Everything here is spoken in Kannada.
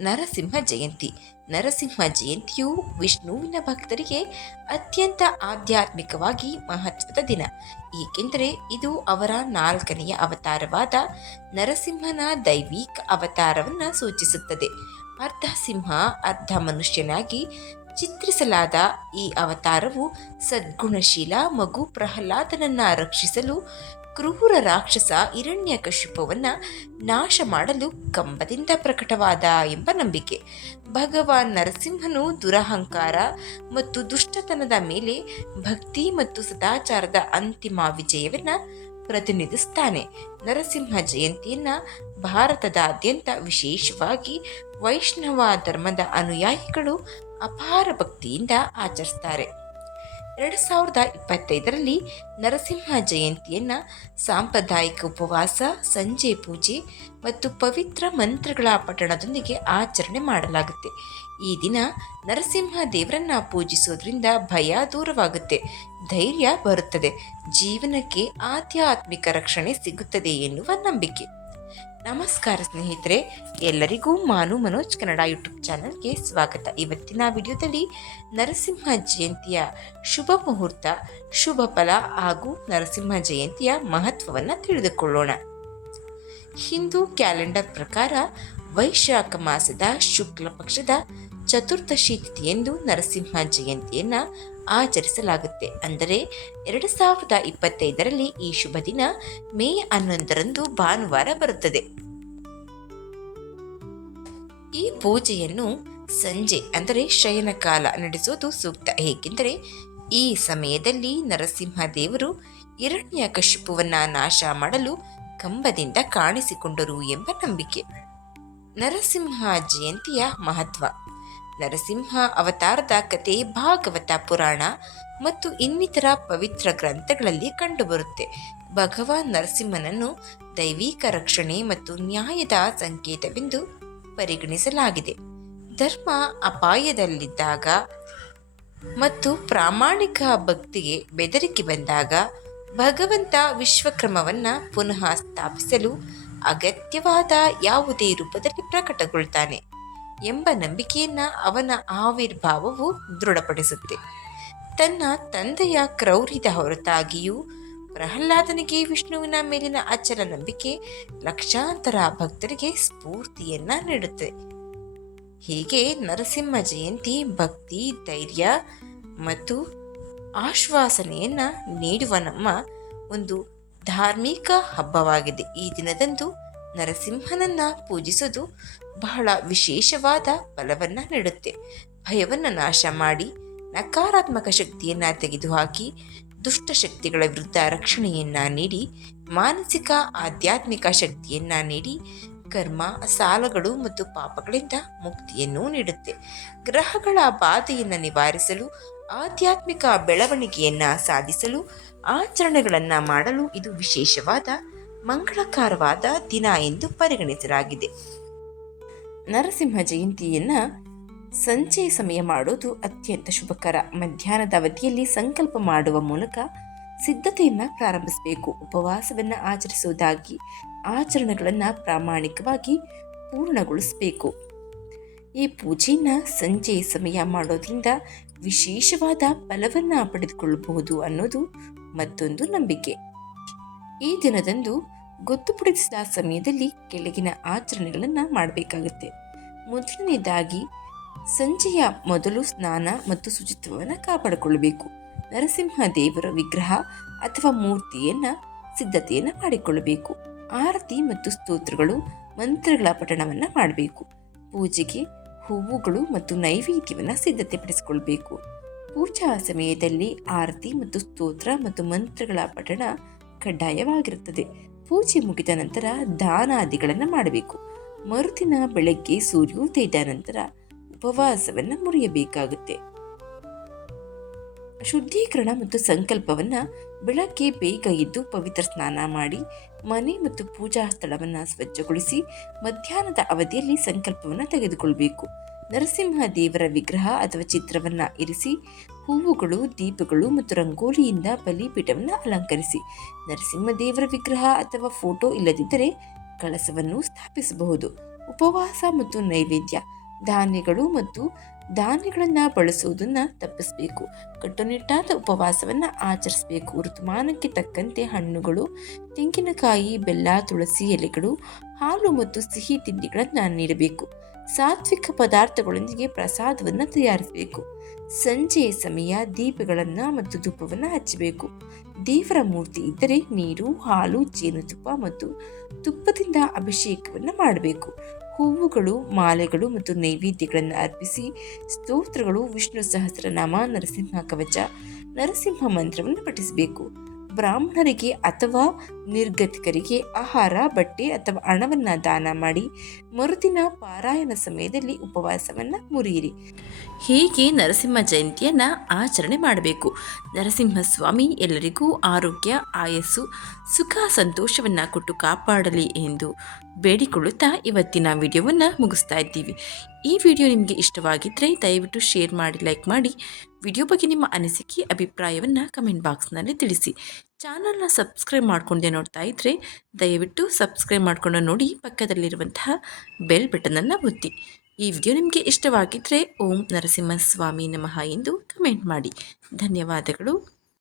ನರಸಿಂಹ ಜಯಂತಿ. ನರಸಿಂಹ ಜಯಂತಿಯು ವಿಷ್ಣುವಿನ ಭಕ್ತರಿಗೆ ಅತ್ಯಂತ ಆಧ್ಯಾತ್ಮಿಕವಾಗಿ ಮಹತ್ವದ ದಿನ. ಏಕೆಂದರೆ ಇದು ಅವರ ನಾಲ್ಕನೆಯ ಅವತಾರವಾದ ನರಸಿಂಹನ ದೈವಿಕ ಅವತಾರವನ್ನು ಸೂಚಿಸುತ್ತದೆ. ಅರ್ಧ ಸಿಂಹ ಅರ್ಧ ಮನುಷ್ಯನಾಗಿ ಚಿತ್ರಿಸಲಾದ ಈ ಅವತಾರವು ಸದ್ಗುಣಶೀಲ, ಮಗು ಪ್ರಹ್ಲಾದನನ್ನ ರಕ್ಷಿಸಲು ಕ್ರೂರ ರಾಕ್ಷಸ ಹಿರಣ್ಯಕಶಿಪವನ್ನ ನಾಶ ಮಾಡಲು ಕಂಬದಿಂದ ಪ್ರಕಟವಾದ ಎಂಬ ನಂಬಿಕೆ. ಭಗವಾನ್ ನರಸಿಂಹನು ದುರಹಂಕಾರ ಮತ್ತು ದುಷ್ಟತನದ ಮೇಲೆ ಭಕ್ತಿ ಮತ್ತು ಸದಾಚಾರದ ಅಂತಿಮ ವಿಜಯವನ್ನ ಪ್ರತಿನಿಧಿಸ್ತಾನೆ. ನರಸಿಂಹ ಜಯಂತಿಯನ್ನ ಭಾರತದಾದ್ಯಂತ ವಿಶೇಷವಾಗಿ ವೈಷ್ಣವ ಧರ್ಮದ ಅನುಯಾಯಿಗಳು ಅಪಾರ ಭಕ್ತಿಯಿಂದ ಆಚರಿಸ್ತಾರೆ. ಎರಡು ಸಾವಿರದ ಇಪ್ಪತ್ತೈದರಲ್ಲಿ ನರಸಿಂಹ ಜಯಂತಿಯನ್ನು ಸಾಂಪ್ರದಾಯಿಕ ಉಪವಾಸ, ಸಂಜೆ ಪೂಜೆ ಮತ್ತು ಪವಿತ್ರ ಮಂತ್ರಗಳ ಪಠಣದೊಂದಿಗೆ ಆಚರಣೆ ಮಾಡಲಾಗುತ್ತೆ. ಈ ದಿನ ನರಸಿಂಹ ದೇವರನ್ನ ಪೂಜಿಸೋದ್ರಿಂದ ಭಯ ದೂರವಾಗುತ್ತೆ, ಧೈರ್ಯ ಬರುತ್ತದೆ, ಜೀವನಕ್ಕೆ ಆಧ್ಯಾತ್ಮಿಕ ರಕ್ಷಣೆ ಸಿಗುತ್ತದೆ ಎನ್ನುವ ನಂಬಿಕೆ. ನಮಸ್ಕಾರ ಸ್ನೇಹಿತರೆ, ಎಲ್ಲರಿಗೂ ಮಾನು ಮನೋಜ್ ಕನ್ನಡ ಯೂಟ್ಯೂಬ್ ಚಾನಲ್ಗೆ ಸ್ವಾಗತ. ಇವತ್ತಿನ ವಿಡಿಯೋದಲ್ಲಿ ನರಸಿಂಹ ಜಯಂತಿಯ ಶುಭ ಮುಹೂರ್ತ, ಶುಭ ಫಲ ಹಾಗೂ ನರಸಿಂಹ ಜಯಂತಿಯ ಮಹತ್ವವನ್ನು ತಿಳಿದುಕೊಳ್ಳೋಣ. ಹಿಂದೂ ಕ್ಯಾಲೆಂಡರ್ ಪ್ರಕಾರ ವೈಶಾಖ ಮಾಸದ ಶುಕ್ಲ ಪಕ್ಷದ ಚತುರ್ದಶಿ ತಿಥಿಯಂದು ನರಸಿಂಹ ಜಯಂತಿಯನ್ನ ಆಚರಿಸಲಾಗುತ್ತೆ. ಅಂದರೆ ಎರಡು ಸಾವಿರದ ಇಪ್ಪತ್ತೈದರಲ್ಲಿ ಈ ಶುಭ ದಿನ ಮೇ ಹನ್ನೊಂದರಂದು ಭಾನುವಾರ ಬರುತ್ತದೆ. ಈ ಪೂಜೆಯನ್ನು ಸಂಜೆ ಅಂದರೆ ಶಯನ ಕಾಲ ನಡೆಸೋದು ಸೂಕ್ತ. ಏಕೆಂದರೆ ಈ ಸಮಯದಲ್ಲಿ ನರಸಿಂಹ ದೇವರು ಎರಡನೆಯ ಕಶಿಪುವನ್ನ ನಾಶ ಮಾಡಲು ಕಂಬದಿಂದ ಕಾಣಿಸಿಕೊಂಡರು ಎಂಬ ನಂಬಿಕೆ. ನರಸಿಂಹ ಜಯಂತಿಯ ಮಹತ್ವ. ನರಸಿಂಹ ಅವತಾರದ ಕತೆ ಭಾಗವತ ಪುರಾಣ ಮತ್ತು ಇನ್ನಿತರ ಪವಿತ್ರ ಗ್ರಂಥಗಳಲ್ಲಿ ಕಂಡುಬರುತ್ತೆ. ಭಗವಾನ್ ನರಸಿಂಹನನ್ನು ದೈವಿಕ ರಕ್ಷಣೆ ಮತ್ತು ನ್ಯಾಯದ ಸಂಕೇತವೆಂದು ಪರಿಗಣಿಸಲಾಗಿದೆ. ಧರ್ಮ ಅಪಾಯದಲ್ಲಿದ್ದಾಗ ಮತ್ತು ಪ್ರಾಮಾಣಿಕ ಭಕ್ತಿಗೆ ಬೆದರಿಕೆ ಬಂದಾಗ ಭಗವಂತ ವಿಶ್ವಕ್ರಮವನ್ನು ಪುನಃ ಸ್ಥಾಪಿಸಲು ಅಗತ್ಯವಾದ ಯಾವುದೇ ರೂಪದಲ್ಲಿ ಪ್ರಕಟಗೊಳ್ತಾನೆ. ಎಂಬ ನಂಬಿಕೆಯನ್ನ ಅವನ ಆವಿರ್ಭಾವವು ದೃಢಪಡಿಸುತ್ತೆ. ತನ್ನ ತಂದೆಯ ಕ್ರೌರ್ಯದ ಹೊರತಾಗಿಯೂ ಪ್ರಹ್ಲಾದನಿಗೆ ವಿಷ್ಣುವಿನ ಮೇಲಿನ ಅಚಲ ನಂಬಿಕೆ ಲಕ್ಷಾಂತರ ಭಕ್ತರಿಗೆ ಸ್ಫೂರ್ತಿಯನ್ನ ನೀಡುತ್ತೆ. ಹೀಗೆ ನರಸಿಂಹ ಜಯಂತಿ ಭಕ್ತಿ, ಧೈರ್ಯ ಮತ್ತು ಆಶ್ವಾಸನೆಯನ್ನ ನೀಡುವ ನಮ್ಮ ಒಂದು ಧಾರ್ಮಿಕ ಹಬ್ಬವಾಗಿದೆ. ಈ ದಿನದಂದು ನರಸಿಂಹನನ್ನ ಪೂಜಿಸೋದು ಬಹಳ ವಿಶೇಷವಾದ ಬಲವನ್ನು ನೀಡುತ್ತೆ. ಭಯವನ್ನು ನಾಶ ಮಾಡಿ ನಕಾರಾತ್ಮಕ ಶಕ್ತಿಯನ್ನು ತೆಗೆದುಹಾಕಿ ದುಷ್ಟ ಶಕ್ತಿಗಳ ವಿರುದ್ಧ ರಕ್ಷಣೆಯನ್ನು ನೀಡಿ, ಮಾನಸಿಕ ಆಧ್ಯಾತ್ಮಿಕ ಶಕ್ತಿಯನ್ನು ನೀಡಿ ಕರ್ಮ, ಸಾಲಗಳು ಮತ್ತು ಪಾಪಗಳಿಂದ ಮುಕ್ತಿಯನ್ನು ನೀಡುತ್ತೆ. ಗ್ರಹಗಳ ಬಾಧೆಯನ್ನು ನಿವಾರಿಸಲು, ಆಧ್ಯಾತ್ಮಿಕ ಬೆಳವಣಿಗೆಯನ್ನು ಸಾಧಿಸಲು, ಆಚರಣೆಗಳನ್ನು ಮಾಡಲು ಇದು ವಿಶೇಷವಾದ ಮಂಗಳಕರವಾದ ದಿನ ಎಂದು ಪರಿಗಣಿಸಲಾಗಿದೆ. ನರಸಿಂಹ ಜಯಂತಿಯನ್ನ ಸಂಜೆ ಸಮಯ ಮಾಡೋದು ಅತ್ಯಂತ ಶುಭಕರ. ಮಧ್ಯಾಹ್ನದ ಅವಧಿಯಲ್ಲಿ ಸಂಕಲ್ಪ ಮಾಡುವ ಮೂಲಕ ಸಿದ್ಧತೆಯನ್ನ ಪ್ರಾರಂಭಿಸಬೇಕು. ಉಪವಾಸವನ್ನ ಆಚರಿಸುವುದಾಗಿ, ಆಚರಣೆಗಳನ್ನ ಪ್ರಾಮಾಣಿಕವಾಗಿ ಪೂರ್ಣಗೊಳಿಸಬೇಕು. ಈ ಪೂಜೆಯನ್ನ ಸಂಜೆ ಸಮಯ ಮಾಡೋದ್ರಿಂದ ವಿಶೇಷವಾದ ಫಲವನ್ನ ಪಡೆದುಕೊಳ್ಳಬಹುದು ಅನ್ನೋದು ಮತ್ತೊಂದು ನಂಬಿಕೆ. ಈ ದಿನದಂದು ಗೊತ್ತುಪಡಿಸಿದ ಸಮಯದಲ್ಲಿ ಕೆಳಗಿನ ಆಚರಣೆಗಳನ್ನು ಮಾಡಬೇಕಾಗುತ್ತೆ. ಮೊದಲನೇದಾಗಿ, ಸಂಜೆಯ ಮೊದಲು ಸ್ನಾನ ಮತ್ತು ಶುಚಿತ್ವವನ್ನು ಕಾಪಾಡಿಕೊಳ್ಳಬೇಕು. ನರಸಿಂಹ ದೇವರ ವಿಗ್ರಹ ಅಥವಾ ಮೂರ್ತಿಯನ್ನ ಸಿದ್ಧತೆಯನ್ನು ಮಾಡಿಕೊಳ್ಳಬೇಕು. ಆರತಿ ಮತ್ತು ಸ್ತೋತ್ರಗಳು ಮಂತ್ರಗಳ ಪಠಣವನ್ನು ಮಾಡಬೇಕು. ಪೂಜೆಗೆ ಹೂವುಗಳು ಮತ್ತು ನೈವೇದ್ಯವನ್ನು ಸಿದ್ಧತೆಪಡಿಸಿಕೊಳ್ಬೇಕು. ಪೂಜಾ ಸಮಯದಲ್ಲಿ ಆರತಿ ಮತ್ತು ಸ್ತೋತ್ರ ಮತ್ತು ಮಂತ್ರಗಳ ಪಠಣ ಕಡ್ಡಾಯವಾಗಿರುತ್ತದೆ. ಪೂಜೆ ಮುಗಿದ ನಂತರ ದಾನಾದಿಗಳನ್ನು ಮಾಡಬೇಕು. ಮರುದಿನ ಬೆಳಗ್ಗೆ ಸೂರ್ಯೋದಯದ ನಂತರ ಉಪವಾಸವನ್ನು ಮುರಿಯಬೇಕಾಗುತ್ತೆ. ಶುದ್ಧೀಕರಣ ಮತ್ತು ಸಂಕಲ್ಪವನ್ನ ಬೆಳಗ್ಗೆ ಬೇಗ ಎದ್ದು ಪವಿತ್ರ ಸ್ನಾನ ಮಾಡಿ, ಮನೆ ಮತ್ತು ಪೂಜಾ ಸ್ಥಳವನ್ನು ಸ್ವಚ್ಛಗೊಳಿಸಿ ಮಧ್ಯಾಹ್ನದ ಅವಧಿಯಲ್ಲಿ ಸಂಕಲ್ಪವನ್ನು ತೆಗೆದುಕೊಳ್ಬೇಕು. ನರಸಿಂಹ ದೇವರ ವಿಗ್ರಹ ಅಥವಾ ಚಿತ್ರವನ್ನ ಇರಿಸಿ ಹೂವುಗಳು, ದೀಪಗಳು ಮತ್ತು ರಂಗೋಲಿಯಿಂದ ಬಲಿಪೀಠವನ್ನು ಅಲಂಕರಿಸಿ. ನರಸಿಂಹ ದೇವರ ವಿಗ್ರಹ ಅಥವಾ ಫೋಟೋ ಇಲ್ಲದಿದ್ದರೆ ಕಳಸವನ್ನು ಸ್ಥಾಪಿಸಬಹುದು. ಉಪವಾಸ ಮತ್ತು ನೈವೇದ್ಯ. ಧಾನ್ಯಗಳು ಮತ್ತು ಧಾನ್ಯಗಳನ್ನು ಬಳಸುವುದನ್ನು ತಪ್ಪಿಸಬೇಕು. ಕಟ್ಟುನಿಟ್ಟಾದ ಉಪವಾಸವನ್ನು ಆಚರಿಸಬೇಕು. ಋತುಮಾನಕ್ಕೆ ತಕ್ಕಂತೆ ಹಣ್ಣುಗಳು, ತೆಂಗಿನಕಾಯಿ, ಬೆಲ್ಲ, ತುಳಸಿ ಎಲೆಗಳು ಹಾಲು ಮತ್ತು ಸಿಹಿ ತಿಂಡಿಗಳನ್ನು ನೀಡಬೇಕು. ಸಾತ್ವಿಕ ಪದಾರ್ಥಗಳೊಂದಿಗೆ ಪ್ರಸಾದವನ್ನು ತಯಾರಿಸಬೇಕು. ಸಂಜೆಯ ಸಮಯ ದೀಪಗಳನ್ನು ಮತ್ತು ಧೂಪವನ್ನು ಹಚ್ಚಬೇಕು. ದೇವರ ಮೂರ್ತಿ ಇದ್ದರೆ ನೀರು, ಹಾಲು, ಜೇನುತುಪ್ಪ ಮತ್ತು ತುಪ್ಪದಿಂದ ಅಭಿಷೇಕವನ್ನು ಮಾಡಬೇಕು. ಹೂವುಗಳು, ಮಾಲೆಗಳು ಮತ್ತು ನೈವೇದ್ಯಗಳನ್ನು ಅರ್ಪಿಸಿ ಸ್ತೋತ್ರಗಳು ವಿಷ್ಣು ಸಹಸ್ರನಾಮ ನರಸಿಂಹ ಕವಚ, ನರಸಿಂಹ ಮಂತ್ರವನ್ನು ಪಠಿಸಬೇಕು. ಬ್ರಾಹ್ಮಣರಿಗೆ ಅಥವಾ ನಿರ್ಗತಿಕರಿಗೆ ಆಹಾರ, ಬಟ್ಟೆ ಅಥವಾ ಹಣವನ್ನು ದಾನ ಮಾಡಿ ಮರುದಿನ ಪಾರಾಯಣ ಸಮಯದಲ್ಲಿ ಉಪವಾಸವನ್ನು ಮುರಿಯಿರಿ. ಹೀಗೆ ನರಸಿಂಹ ಜಯಂತಿಯನ್ನು ಆಚರಣೆ ಮಾಡಬೇಕು. ನರಸಿಂಹಸ್ವಾಮಿ ಎಲ್ಲರಿಗೂ ಆರೋಗ್ಯ, ಆಯಸ್ಸು, ಸುಖ, ಸಂತೋಷವನ್ನು ಕೊಟ್ಟು ಕಾಪಾಡಲಿ ಎಂದು ಬೇಡಿಕೊಳ್ಳುತ್ತಾ ಇವತ್ತಿನ ವಿಡಿಯೋವನ್ನು ಮುಗಿಸ್ತಾ ಇದ್ದೀವಿ. ಈ ವಿಡಿಯೋ ನಿಮಗೆ ಇಷ್ಟವಾಗಿದ್ದರೆ ದಯವಿಟ್ಟು ಶೇರ್ ಮಾಡಿ, ಲೈಕ್ ಮಾಡಿ. ವಿಡಿಯೋ ಬಗ್ಗೆ ನಿಮ್ಮ ಅನಿಸಿಕೆ, ಅಭಿಪ್ರಾಯವನ್ನು ಕಮೆಂಟ್ ಬಾಕ್ಸ್ನಲ್ಲಿ ತಿಳಿಸಿ. ಚಾನಲ್ನ ಸಬ್ಸ್ಕ್ರೈಬ್ ಮಾಡ್ಕೊಂಡೆ ನೋಡ್ತಾ ಇದ್ದರೆ ದಯವಿಟ್ಟು ಸಬ್ಸ್ಕ್ರೈಬ್ ಮಾಡಿಕೊಂಡು ನೋಡಿ ಪಕ್ಕದಲ್ಲಿರುವಂತಹ ಬೆಲ್ ಬಟನನ್ನು ಒತ್ತಿ. ಈ ವಿಡಿಯೋ ನಿಮಗೆ ಇಷ್ಟವಾಗಿದ್ದರೆ ಓಂ ನರಸಿಂಹಸ್ವಾಮಿ ನಮಃ ಎಂದು ಕಮೆಂಟ್ ಮಾಡಿ. ಧನ್ಯವಾದಗಳು.